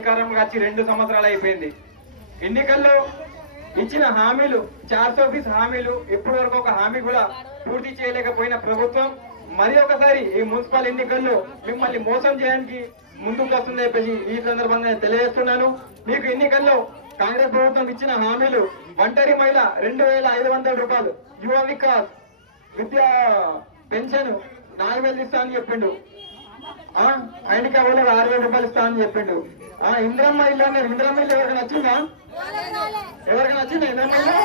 అధికారంగా వచ్చి 2 సంవత్సరాలు అయిపోయింది. ఎన్నికల్లో ఇచ్చిన హామీలు 400 హామీలు ఇప్పటి వరకు ఒక హామీ కూడా పూర్తి చేయలేకపోయిన ప్రభుత్వం మరి ఒకసారి ఈ మున్సిపల్ ఎన్నికల్లో మిమ్మల్ని మోసం చేయడానికి ముందుకు వస్తుందని చెప్పేసి ఈ సందర్భంగా తెలియజేస్తున్నాను. మీకు ఎన్నికల్లో కాంగ్రెస్ ప్రభుత్వం ఇచ్చిన హామీలు ఒంటరి మహిళ 2500 రూపాయలు, యువ వికాస్ విద్యా పెన్షన్ 4000 ఇస్తా అని చెప్పిండు, ఆయనకి అవలో 6000 రూపాయలు ఇస్తా అని చెప్పిండు. ఇంద్రమ్మ ఇల్లు అన్నారు. ఇంద్రమ్మ ఇల్లు ఎవరికి నచ్చిందా? ఎవరికి నచ్చిందా ఇంద్రమ్మ ఇల్లు?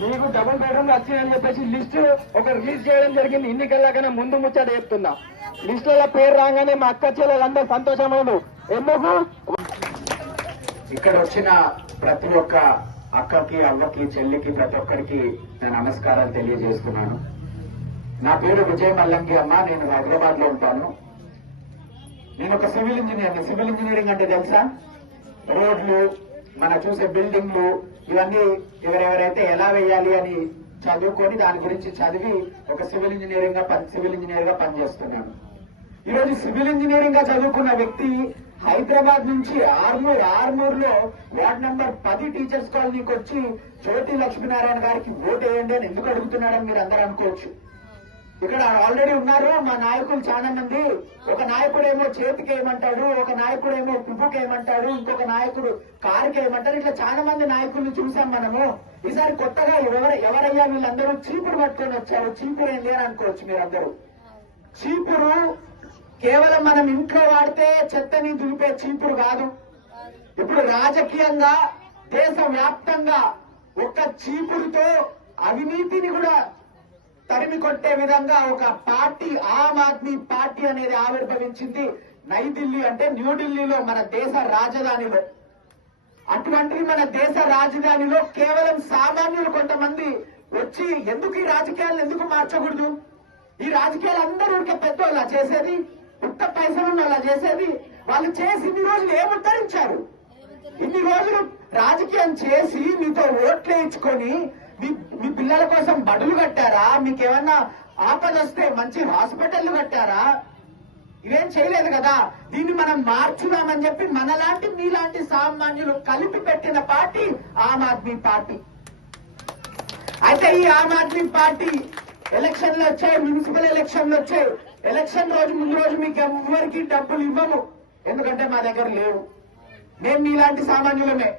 మీకు డబుల్ బెడ్రూమ్ వచ్చిందని చెప్పేసి లిస్టు ఒక రిలీజ్ చేయడం జరిగింది. ఎన్నికల్లాగానే ముందు ముచ్చట చెప్తున్నా. లిస్టుల పేరు రాగానే మా అక్క చెల్లెలందరూ సంతోషమైన ఎందుకు ఇక్కడ వచ్చిన ప్రతి ఒక్క అక్కకి, అవ్వకి, చెల్లికి, ప్రతి ఒక్కరికి నేను నమస్కారాలు తెలియజేస్తున్నాను. నా పేరు విజయ మల్లంకి అమ్మ. నేను హైదరాబాద్ లో ఉంటాను. నేను ఒక సివిల్ ఇంజనీర్. సివిల్ ఇంజనీరింగ్ అంటే తెలుసా? రోడ్లు, మన చూసే బిల్డింగ్లు, ఇవన్నీ ఎవరెవరైతే ఎలా వేయాలి అని చదువుకొని దాని గురించి చదివి ఒక సివిల్ ఇంజనీర్ గా పనిచేస్తున్నాను. ఈరోజు సివిల్ ఇంజనీరింగ్ గా చదువుకున్న వ్యక్తి హైదరాబాద్ నుంచి ఆర్మూర్లో వార్డ్ నెంబర్ 10 టీచర్స్ కాలనీకి వచ్చి జ్యోతి లక్ష్మీనారాయణ గారికి ఓటు వేయండి అని ఎందుకు అడుగుతున్నాడని మీరు అందరూ అనుకోవచ్చు. ఇక్కడ ఆల్రెడీ ఉన్నారు మా నాయకులు చాలా మంది. ఒక నాయకుడేమో చేతికి ఏమంటాడు, ఒక నాయకుడేమో పువ్వుకి ఏమంటాడు, ఇంకొక నాయకుడు కారుకి ఏమంటాడు. ఇట్లా చాలా మంది నాయకుల్ని చూసాం మనము. ఈసారి కొత్తగా ఎవరయ్యా వీళ్ళందరూ చీపురు పట్టుకొని వచ్చారు. చీపురు ఏంటి అని అనుకోవచ్చు మీరందరూ. చీపురు కేవలం మనం ఇంట్లో వాడితే చెత్తని దులిపే చీపురు కాదు. ఇప్పుడు రాజకీయంగా దేశవ్యాప్తంగా ఒక్క చీపురుతో అవినీతిని కూడా తరిమి కొట్టే విధంగా ఒక పార్టీ, ఆమ్ ఆద్మీ పార్టీ అనేది ఆవిర్భవించింది ఢిల్లీ అంటే న్యూఢిల్లీలో, మన దేశ రాజధానిలో. అటువంటిది మన దేశ రాజధానిలో కేవలం సామాన్యులు కొంతమంది వచ్చి ఎందుకు ఈ రాజకీయాలను ఎందుకు మార్చకూడదు? ఈ రాజకీయాలు అందరూ ఉంటే పెద్దోళ్ళ చేసేది, ఉత్త పైసలు అలా చేసేది. వాళ్ళు చేసి ఇన్ని రోజులు ఏముద్ధరించారు? ఇన్ని రోజులు రాజకీయం చేసి మీతో ఓట్లు వేయించుకొని మీ పిల్లల కోసం బడులు కట్టారా? మీకేమన్నా ఆపద వస్తే మంచి హాస్పిటల్ కట్టారా? ఇవేం చేయలేదు కదా. దీన్ని మనం మార్చుదామని చెప్పి మనలాంటి మీలాంటి సామాన్యులు కలిపి పెట్టిన పార్టీ ఆమ్ ఆద్మీ పార్టీ. అయితే ఈ ఆమ్ ఆద్మీ పార్టీ ఎలక్షన్లు వచ్చాయి, మున్సిపల్ ఎలక్షన్లు వచ్చాయి. ఎలక్షన్ రోజు ముందు రోజు మీకు ఎవరికి డబ్బులు ఇవ్వము, ఎందుకంటే మా దగ్గర లేవు. మేము మీలాంటి సామాన్యులమే.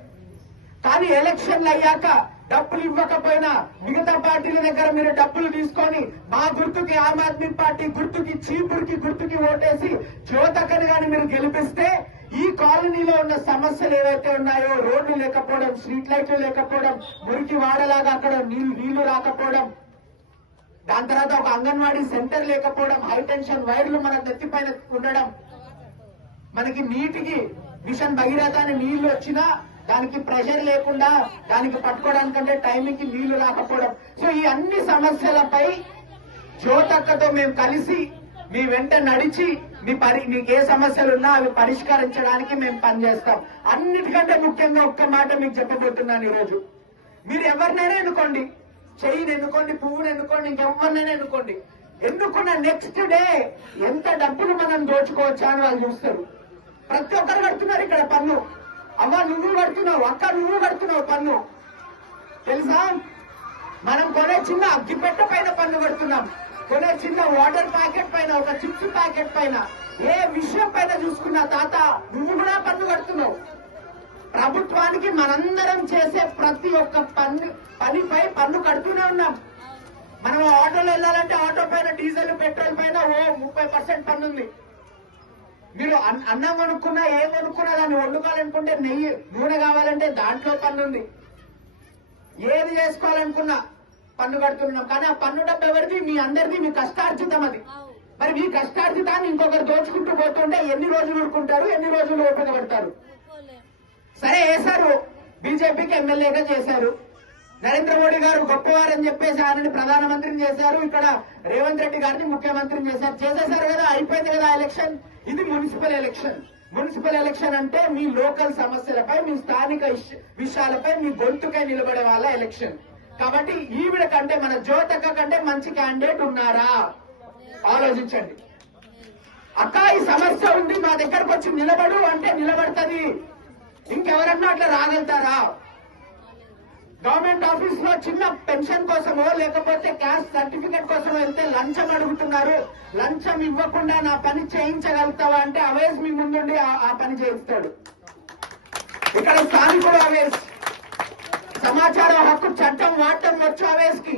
కానీ ఎలక్షన్లు అయ్యాక డబ్బులు ఇవ్వకపోయినా మిగతా పార్టీల దగ్గర మీరు డబ్బులు తీసుకొని మా గుర్తుకి, ఆమ్ ఆద్మీ పార్టీ గుర్తుకి, చీపురుకి గుర్తుకి ఓటేసి జ్యోతకని గాని మీరు గెలిపిస్తే ఈ కాలనీలో ఉన్న సమస్యలు ఏవైతే ఉన్నాయో, రోడ్లు లేకపోవడం, స్ట్రీట్ లైట్లు లేకపోవడం, మురికి వాడలాగా అక్కడ నీళ్లు రాకపోవడం, దాని తర్వాత ఒక అంగన్వాడీ సెంటర్ లేకపోవడం, హైటెన్షన్ వైర్లు మన నెత్తిపైన ఉండడం, మనకి నీటికి మిషన్ భగీరథ అని నీళ్లు వచ్చినా దానికి ప్రెషర్ లేకుండా దానికి పట్టుకోవడానికంటే టైంకి నీళ్లు రాకపోవడం. సో ఈ అన్ని సమస్యలపై జ్యోతక్కతో మేము కలిసి మీ వెంట నడిచి మీకు ఏ సమస్యలు ఉన్నా అవి పరిష్కరించడానికి మేము పనిచేస్తాం. అన్నిటికంటే ముఖ్యంగా ఒక్క మాట మీకు చెప్పబోతున్నాను. ఈరోజు మీరు ఎవరినైనా ఎన్నుకోండి, చెయ్యిని ఎన్నుకోండి, పువ్వుని ఎన్నుకోండి, ఇంకెవరినైనా ఎన్నుకోండి. ఎన్నుకున్న నెక్స్ట్ డే ఎంత డబ్బులు మనం దోచుకోవచ్చా అని వాళ్ళు చూస్తారు. ప్రతి ఒక్కరు కడుతున్నారు ఇక్కడ పన్ను. అమ్మ నువ్వు కడుతున్నావు, అక్క నువ్వు కడుతున్నావు పన్ను. తెలుసా? మనం కొనే చిన్న అగ్గిపెట్ట పైన పన్ను కడుతున్నాం, కొనే చిన్న వాటర్ ప్యాకెట్ పైన, ఒక చిప్స్ ప్యాకెట్ పైన, ఏ విషయం పైన చూసుకున్నా తాత నువ్వు కూడా పన్ను కడుతున్నావు. ప్రభుత్వానికి మనందరం చేసే ప్రతి ఒక్క పనిపై పన్ను కడుతూనే ఉన్నాం. మనం ఆటోలో వెళ్ళాలంటే ఆటో పైన, డీజిల్ పెట్రోల్ పైన 30% పన్ను ఉంది. మీరు అన్నం కొనుక్కున్నా, ఏం కొనుక్కున్నా, దాన్ని వండుకోవాలనుకుంటే నెయ్యి, నూనె కావాలంటే దాంట్లో పన్ను ఉంది. ఏది చేసుకోవాలనుకున్నా పన్ను కడుతున్నాం. కానీ ఆ పన్ను డబ్బు ఎవరిది? మీ అందరిది, మీ కష్టార్జితం అది. మరి మీ కష్టార్జితాన్ని ఇంకొకరు దోచుకుంటూ పోతుంటే ఎన్ని రోజులు ఊరుకుంటారు? ఎన్ని రోజులు ఓపిక పడతారు? సరే వేశారు, బీజేపీకి ఎమ్మెల్యేగా చేశారు. నరేంద్ర మోడీ గారు గొప్పవారని చెప్పేసి ఆయనని ప్రధానమంత్రిని చేశారు. ఇక్కడ రేవంత్ రెడ్డి గారిని ముఖ్యమంత్రిని చేసేశారు కదా, అయిపోయింది కదా ఎలక్షన్. ఇది మున్సిపల్ ఎలక్షన్. మున్సిపల్ ఎలక్షన్ అంటే మీ లోకల్ సమస్యలపై, మీ స్థానిక విషయాలపై మీ గొంతుకై నిలబడే వాళ్ళ ఎలక్షన్. కాబట్టి ఈవిడ కంటే, మన జ్యోతక్క కంటే మంచి క్యాండిడేట్ ఉన్నారా? ఆలోచించండి. అక్క ఈ సమస్య ఉంది మా దగ్గరకు వచ్చి నిలబడు అంటే నిలబడుతుంది. ఇంకెవరన్నా అట్లా రాగలుగుతారా? గవర్నమెంట్ ఆఫీస్ లో చిన్న పెన్షన్ కోసమో లేకపోతే క్యాస్ట్ సర్టిఫికేట్ కోసమో వెళ్తే లంచం అడుగుతున్నారు. లంచం ఇవ్వకుండా నా పని చేయించగలుగుతావా అంటే అవేస్ మీ ముందుండి ఆ పని చేయిస్తాడు. ఇక్కడ స్థానికుడు అవేస్, సమాచార హక్కు చట్టం వాడటం వచ్చు అవేస్ కి,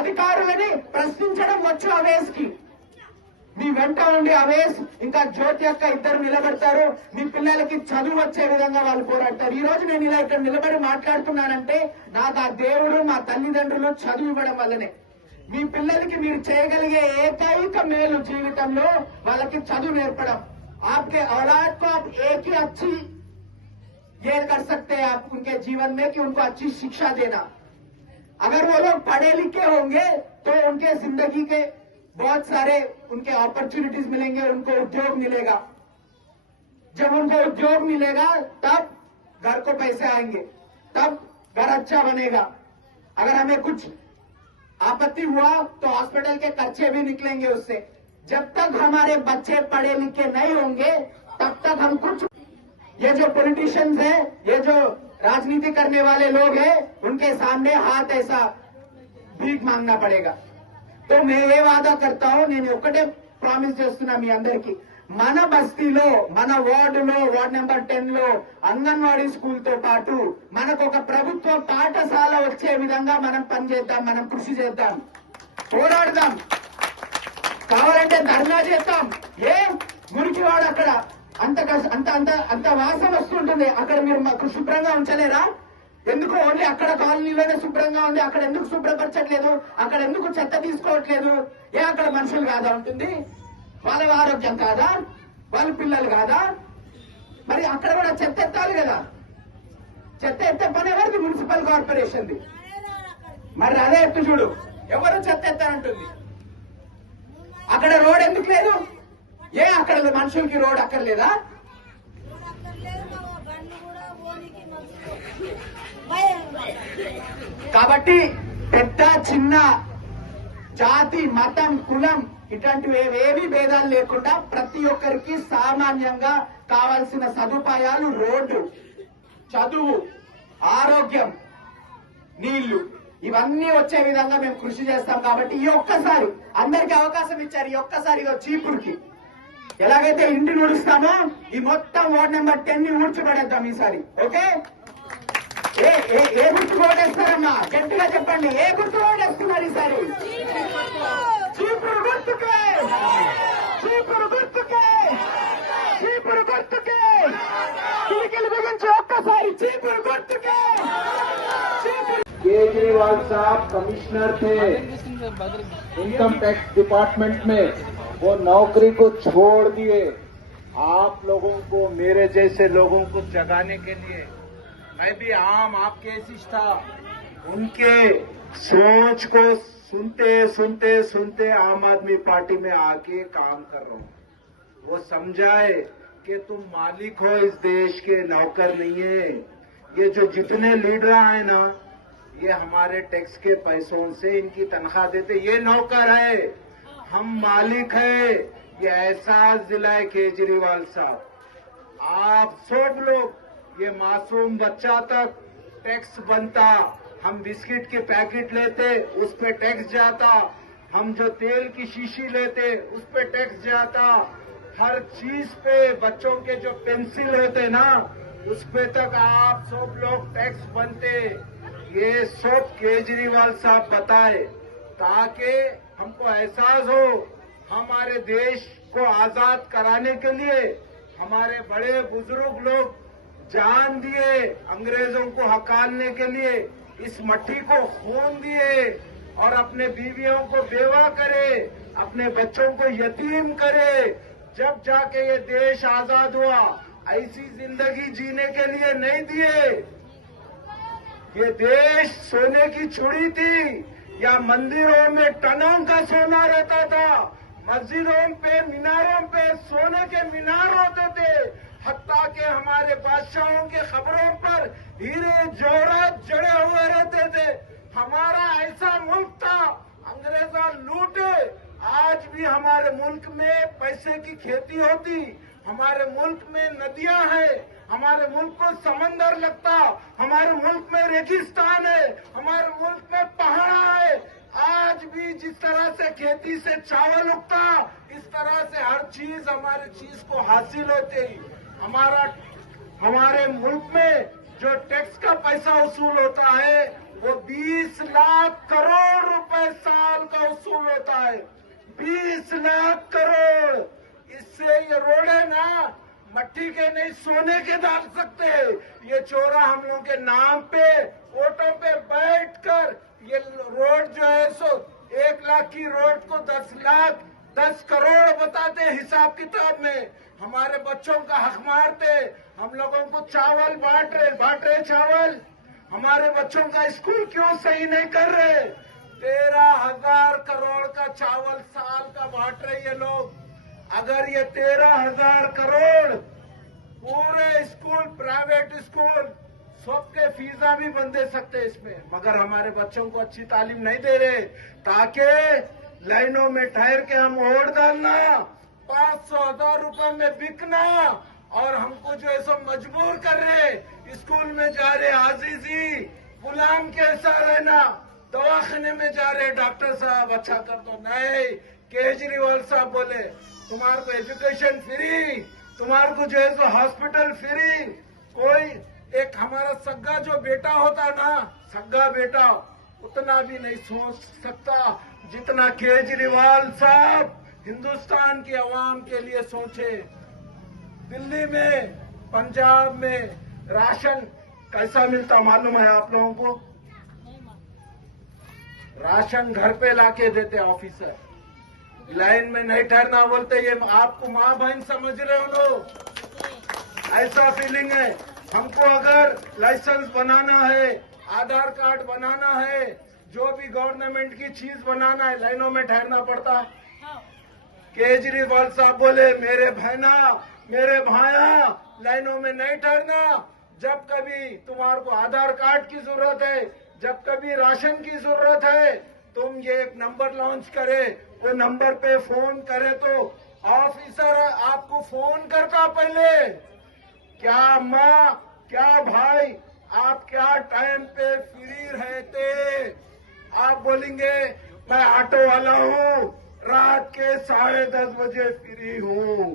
అధికారులని ప్రశ్నించడం వచ్చు అవేస్ కి. మీ వెంట ఉండి అవేస్ ఇంకా జ్యోతి అక్క ఇద్దరు నిలబడతారు. మీ పిల్లలకి చదువు వచ్చే విధంగా వాళ్ళు పోరాడతారు. ఈ రోజు నేను ఇలా ఇక్కడ నిలబడి మాట్లాడుతున్నానంటే నాకు ఆ దేవుడు మా తల్లిదండ్రులు చదువు ఇవ్వడం వల్లనే. మీ పిల్లలకి మీరు చేయగలిగే ఏకైక మేలు జీవితంలో వాళ్ళకి చదువు నేర్పడం. आपके औलाद को आप एक ही अच्छी ये कर सकते हैं आप उनके जीवन में कि उनको अच्छी शिक्षा देना। अगर वो लोग पढ़े लिखे होंगे तो उनके जिंदगी के बहुत सारे उनके अपॉर्चुनिटीज मिलेंगे, उनको उद्योग मिलेगा। जब उनको उद्योग मिलेगा तब घर को पैसे आएंगे, तब घर अच्छा बनेगा। अगर हमें कुछ आपत्ति हुआ तो हॉस्पिटल के खर्चे भी निकलेंगे उससे। जब तक हमारे बच्चे पढ़े लिखे नहीं होंगे तब तक हम कुछ, ये जो पॉलिटिशियंस हैं, ये जो राजनीति करने वाले लोग हैं, उनके सामने हाथ ऐसा भीख मांगना पड़ेगा। तो मैं ये वादा करता हूं, నేను ఒకటే ప్రామిస్ చేస్తున్నా మీ అందరికీ, మన బస్తీలో మన వార్డులో వార్డ్ నెంబర్ 10 లో అంగన్వాడీ స్కూల్ తో పాటు మనకు ఒక ప్రభుత్వ పాఠశాల వచ్చే విధంగా మనం పనిచేద్దాం, మనం కృషి చేద్దాం, పోరాడదాం, కావాలంటే ధర్నా చేద్దాం. ఏ మురికివాడు అక్కడ అంత అంత అంత అంత వాసన వస్తుంటుంది, అక్కడ మీరు శుభ్రంగా ఉంచలేరా? ఎందుకు ఓన్లీ అక్కడ కాలనీలోనే శుభ్రంగా ఉంది, అక్కడ ఎందుకు శుభ్రపరచట్లేదు? అక్కడ ఎందుకు చెత్త తీసుకోవట్లేదు? ఏ అక్కడ మనుషులు కాదా ఉంటుంది? వాళ్ళ ఆరోగ్యం కాదా? వాళ్ళ పిల్లలు కాదా? మరి అక్కడ కూడా చెత్త ఎత్తాలి కదా. చెత్త ఎత్తే పని ఎవరిది? మున్సిపల్ కార్పొరేషన్ది. మరి అదే ఎత్తు చూడు, ఎవరు చెత్త ఎత్తారంటుంది. అక్కడ రోడ్ ఎందుకు లేదు? ఏ అక్కడ మనుషులకి రోడ్ అక్కర్లేదా? కాబట్టి పెద్ద చిన్న జాతి మతం కులం ఇట్లాంటివి ఏవి భేదాలు లేకుండా ప్రతి ఒక్కరికి సామాన్యంగా కావాల్సిన సదుపాయాలు, రోడ్డు, చదువు, ఆరోగ్యం, నీళ్లు ఇవన్నీ వచ్చే విధంగా మేము కృషి చేస్తాం. కాబట్టి ఈ ఒక్కసారి అందరికి అవకాశం ఇచ్చారు. ఈ ఒక్కసారి చీపురుకి ఎలాగైతే ఇంటి నుడుస్తామో ఈ మొత్తం వార్డ్ నెంబర్ 10 ని ఊడ్చిపడేద్దాం ఈసారి. ఓకే? ఏ గుర్తు ఓటేస్తారమ్మా? గట్టిగా చెప్పండి. ఏ గుర్తు ఓటేస్తున్నారు ఈసారి? చీపురు గుర్తుకే, చీపురు గుర్తుకే, చీపురు గుర్తుకే. కిలికిలి బిగించి ఒక్కసారి చీపురు గుర్తుకే. केजरीवाल साहब कमिश्नर थे इनकम टैक्स डिपार्टमेंट में, वो नौकरी को छोड़ दिए आप लोगों को, मेरे जैसे लोगों को जगाने के लिए। मैं भी आम आपके ऐसी था, उनके सोच को सुनते सुनते सुनते आम आदमी पार्टी में आके काम कर रहा हूं। वो समझाए कि तुम मालिक हो इस देश के, नौकर नहीं है। ये जो जितने लीडर आए ना, ये हमारे टैक्स के पैसों से इनकी तनख्वाह देते, ये नौकर है, हम मालिक है। ये एहसास दिलाए केजरीवाल साहब। आप सब लोग, ये मासूम बच्चा तक टैक्स बनता, हम बिस्किट के पैकेट लेते उस पे टैक्स जाता, हम जो तेल की शीशी लेते उस पे टैक्स जाता, हर चीज पे, बच्चों के जो पेंसिल होते ना उस पे तक आप सब लोग टैक्स बनते। ये सब केजरीवाल साहब बताए ताकि हमको एहसास हो, हमारे देश को आजाद कराने के लिए हमारे बड़े बुजुर्ग लोग जान दिए, अंग्रेजों को हकालने के लिए इस मट्टी को खून दिए और अपने बीवियों को बेवा करे, अपने बच्चों को यतीम करे, जब जाके ये देश आजाद हुआ। ऐसी जिंदगी जीने के लिए नहीं दिए। ये देश सोने की चूड़ी थी, या मंदिरों में टनों का सोना रहता था, मस्जिदों पे मीनारों पे सोने के मीनार होते थे, हत्ता के हमारे बादशाहों के खबरों पर हीरे जवाहरात जड़े हुए रहते थे। हमारा ऐसा मुल्क था, अंग्रेजा लूटे, आज भी हमारे मुल्क में पैसे की खेती होती, हमारे मुल्क में नदियां हैं, हमारे मुल्क को समंदर लगता, हमारे मुल्क में रेगिस्तान है, हमारे मुल्क में पहाड़ है। आज भी जिस तरह से खेती से चावल उगता, इस तरह से हर चीज हमारी चीज को हासिल होती। हमारे मुल्क में जो टैक्स का पैसा वसूल होता है वो 20 लाख करोड़ रुपए साल का वसूल होता है। 20 लाख करोड़। इससे ये रोड है ना, मट्टी के नहीं सोने के डाल सकते। ये चोरा हम लोगों के नाम पे ऑटो पे बैठकर ये रोड जो है सो 1 लाख की रोड को 10 लाख 10 करोड़ बताते हिसाब किताब में। हमारे बच्चों का हक मारते, हम लोगों को चावल बांट रहे चावल। हमारे बच्चों का स्कूल क्यों सही नहीं कर रहे? 13,000 करोड़ का चावल साल का बांट रहे ये लोग। अगर ये 13,000 करोड़ पूरे स्कूल, प्राइवेट स्कूल सबके फीसा भी बंद दे सकते इसमें, मगर हमारे बच्चों को अच्छी तालीम नहीं दे रहे, ताकि लाइनों में ठहर के हम वोट डालना, 500,000 रुपए में बिकना, और हमको जो है सो मजबूर कर रहे, स्कूल में जा रहे आजीजी गुलाम कैसा रहना, दवाखाने में जा रहे डॉक्टर साहब अच्छा कर दो। नहीं, केजरीवाल साहब बोले तुम्हारे को एजुकेशन फ्री, तुम्हारे को जो है सो हॉस्पिटल फ्री। कोई एक हमारा सग्गा जो बेटा होता ना, सग्गा बेटा उतना भी नहीं सोच सकता जितना केजरीवाल साहब हिंदुस्तान की आवाम के लिए सोचे। दिल्ली में, पंजाब में राशन कैसा मिलता मालूम है आप लोगों को? राशन घर पे लाके देते ऑफिसर, लाइन में नहीं ठहरना बोलते। ये आपको माँ बहन समझ रहे हो लोग? ऐसा फीलिंग है। हमको अगर लाइसेंस बनाना है, आधार कार्ड बनाना है, जो भी गवर्नमेंट की चीज बनाना है, लाइनों में ठहरना पड़ता है। केजरीवाल साहब बोले मेरे बहना, मेरे भाया, लाइनों में नहीं ठहरना। जब कभी तुम्हारे को आधार कार्ड की जरूरत है, जब कभी राशन की जरूरत है, तुम ये एक नंबर लॉन्च करे, वो नंबर पे फोन करे तो ऑफिसर आपको फोन करता पहले, क्या माँ, क्या भाई, आप क्या टाइम पे फ्री रहते? आप बोलेंगे मैं ऑटो वाला हूँ, रात के 10:30 बजे फ्री हूँ।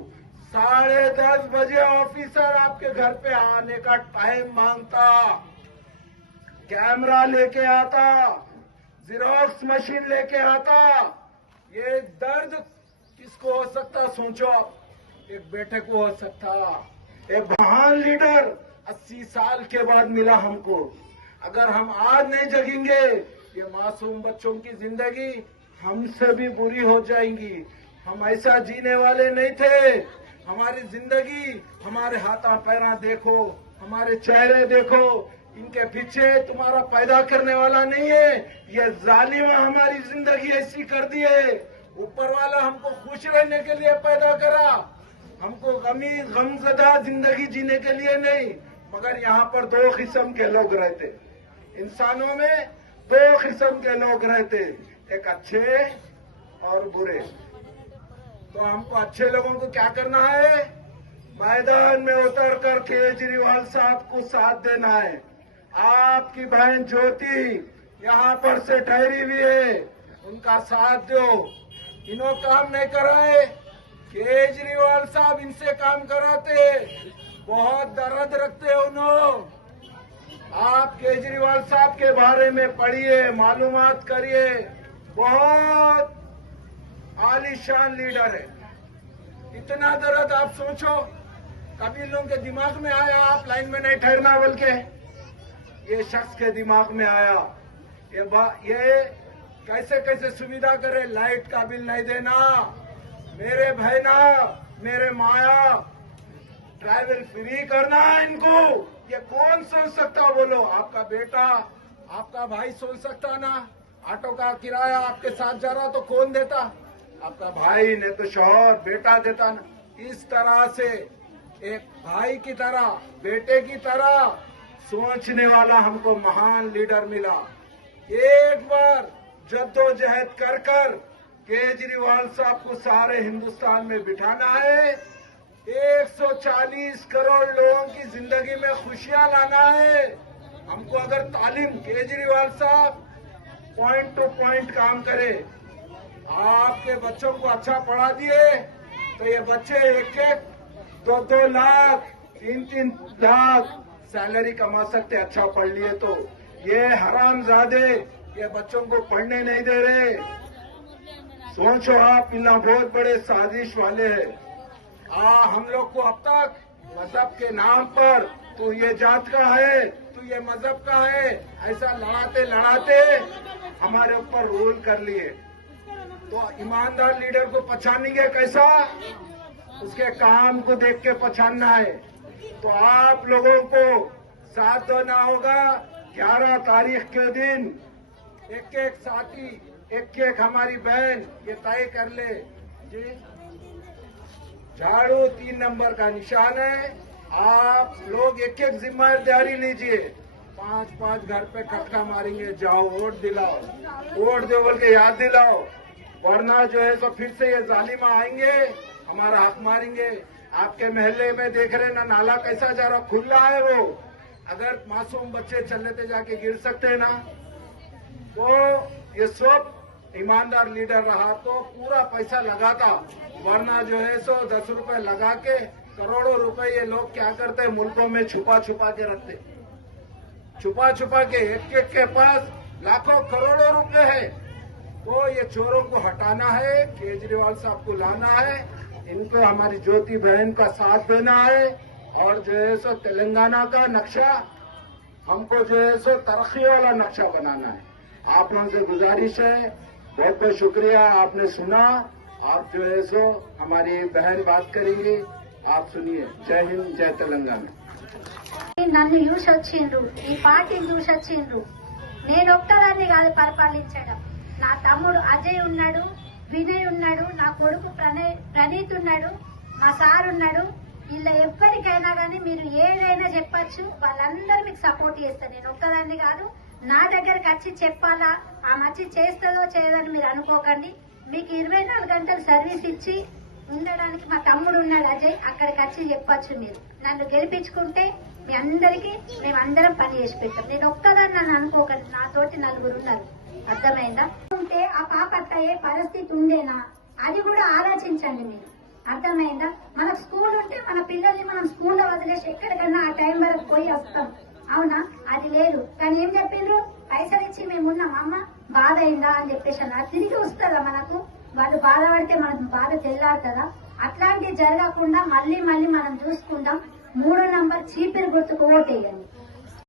10:30 बजे ऑफिसर आपके घर पे आने का टाइम मांगता, कैमरा लेके आता, जेरोक्स मशीन लेके आता। ये दर्द किसको हो सकता सोचो? एक बेटे को हो सकता। एक महान लीडर 80 साल के बाद मिला हमको। अगर हम आज नहीं जगेंगे, ये मासूम बच्चों की जिंदगी हमसे भी बुरी हो जाएंगी। हम ऐसा जीने वाले नहीं थे। हमारी जिंदगी, हमारे हाथा पैरा देखो, हमारे चेहरे देखो, इनके पीछे तुम्हारा पैदा करने वाला नहीं है। ये जालिम हमारी जिंदगी ऐसी कर दी है। ऊपर वाला हमको खुश रहने के लिए पैदा करा, हमको गमज़दा जिंदगी जीने के लिए नहीं। मगर यहाँ पर 2 किस्म के लोग रहते, इंसानों में 2 किस्म के लोग रहते, एक अच्छे और बुरे। तो हमको अच्छे लोगों को क्या करना है? मैदान में उतरकर केजरीवाल साहब को साथ देना है। आपकी बहन ज्योति यहाँ पर से ठहरी हुई है, उनका साथ दो। इन्हों काम नहीं कराए, केजरीवाल साहब इनसे काम कराते, बहुत दर्द रखते हैं उन्होंने। आप केजरीवाल साहब के बारे में पढ़िए, मालूमात करिए, बहुत आलीशान लीडर है। इतना दर्द आप सोचो, कभी लोगों के दिमाग में आया आप लाइन में नहीं ठहरना? बल्कि ये शख्स के दिमाग में आया, ये कैसे कैसे सुविधा करे, लाइट का बिल नहीं देना, मेरे बहना, मेरे माया, ट्रैवल फ्री करना है इनको। ये कौन सोच सकता? बोलो, आपका बेटा, आपका भाई सोच सकता ना? ऑटो का किराया आपके साथ जा रहा तो कौन देता? आपका भाई, ने तो शौहर, बेटा देता ना। इस तरह से एक भाई की तरह, बेटे की तरह सोचने वाला हमको महान लीडर मिला। एक बार जद्दोजहद कर कर केजरीवाल साहब को सारे हिंदुस्तान में बिठाना है। 140 करोड़ लोगों की जिंदगी में खुशियां लाना है। हमको अगर तालीम केजरीवाल साहब पॉइंट टू पॉइंट काम करे, आपके बच्चों को अच्छा पढ़ा दिए तो ये बच्चे एक 2 लाख 3 लाख सैलरी कमा सकते, अच्छा पढ़ लिए तो। ये हरामजादे ये बच्चों को पढ़ने नहीं दे रहे। सोचो आप, इतना बहुत बड़े साजिश वाले हैं। हम लोग को अब तक मजहब के नाम पर तू ये जात का है, तू ये मजहब का है, ऐसा लड़ाते लड़ाते हमारे ऊपर रूल कर लिए। तो ईमानदार लीडर को पहचानेंगे कैसा? उसके काम को देख के पहचानना है। तो आप लोगों को साथ देना होगा। 11 तारीख के दिन एक साथी, एक हमारी बहन ये तय कर ले जी, झाड़ू 3 नंबर का निशान है। आप लोग एक जिम्मेदारी लीजिए। 5 घर पे खटका मारेंगे, जाओ वोट दिलाओ, वोट दे बोल के याद दिलाओ, वरना जो है तो फिर से ये जालिमा आएंगे, हमारा हक मारेंगे। आपके महल्ले में देख रहे ना, नाला कैसा जा रहा, खुला है वो। अगर मासूम बच्चे चलने पे जाके गिर सकते हैं ना, तो ये सब ईमानदार लीडर रहा तो पूरा पैसा लगाता, वरना जो है सो 10 रुपए लगा के करोड़ों रुपए ये लोग क्या करते, मुल्कों में छुपा छुपा के रखते, छुपा छुपा के। एक के पास लाखों करोड़ों रुपए है। तो ये चोरों को हटाना है, केजरीवाल साहब को लाना है, इनको हमारी ज्योति बहन का साथ देना है। और जो है सो तेलंगाना का नक्शा हमको जो है सो तरक्की वाला नक्शा बनाना है। आप लोगों से गुजारिश है, बहुत बहुत शुक्रिया, आपने सुना। आप जो है सो हमारी बहन बात करेंगी, आप सुनिए। जय हिंद, जय तेलंगाना। నన్ను చూసి వచ్చిండ్రు, ఈ పార్టీని చూసి వచ్చిండ్రు. నేను ఒక్కదాన్ని కాదు పరిపాలించడం. నా తమ్ముడు అజయ్ ఉన్నాడు, వినయ్ ఉన్నాడు, నా కొడుకు ప్రణీత్ ఉన్నాడు, మా సార్ ఉన్నాడు. ఇలా ఎవ్వరికైనా కానీ మీరు ఏదైనా చెప్పచ్చు, వాళ్ళందరూ మీకు సపోర్ట్ చేస్తారు. నేను ఒక్కదాన్ని కాదు. నా దగ్గరకు వచ్చి చెప్పాలా, ఆమె వచ్చి చేస్తుందో చేయదని మీరు అనుకోకండి. మీకు 24 గంటలు సర్వీస్ ఇచ్చి ఉండడానికి మా తమ్ముడు ఉన్నాడు అజయ్, అక్కడికి వచ్చి చెప్పచ్చు. మీరు నన్ను గెలిపించుకుంటే మీ అందరికీ మేమందరం పని చేసి పెట్టాం. నేను ఒక్కదాన్ని నన్ను అనుకోకండి, నాతోటి 4 ఉన్నారు. అర్థమైందా? ఉంటే ఆ పాప అయ్యే పరిస్థితి ఉండేనా, అది కూడా ఆలోచించండి మీరు. అర్థమైందా? మనకు స్కూల్ ఉంటే మన పిల్లల్ని మనం స్కూల్లో వదిలేసి ఎక్కడికన్నా ఆ టైం వరకు పోయి వస్తాం, అవునా? అది లేదు. కానీ ఏం చెప్పిండ్రు, పైసలు ఇచ్చి మేమున్నాం, అమ్మ బాధ అయిందా అని చెప్పేసి అన్నారు. తిరిగి వస్తుందా మనకు? వాళ్ళు బాధపడితే మనకు బాధ తెల్లారుతుందా? అట్లాంటివి జరగకుండా మళ్ళీ మనం చూసుకుందాం. 3వ నంబర్ చీపిరి గుర్తుకు ఓటేయండి.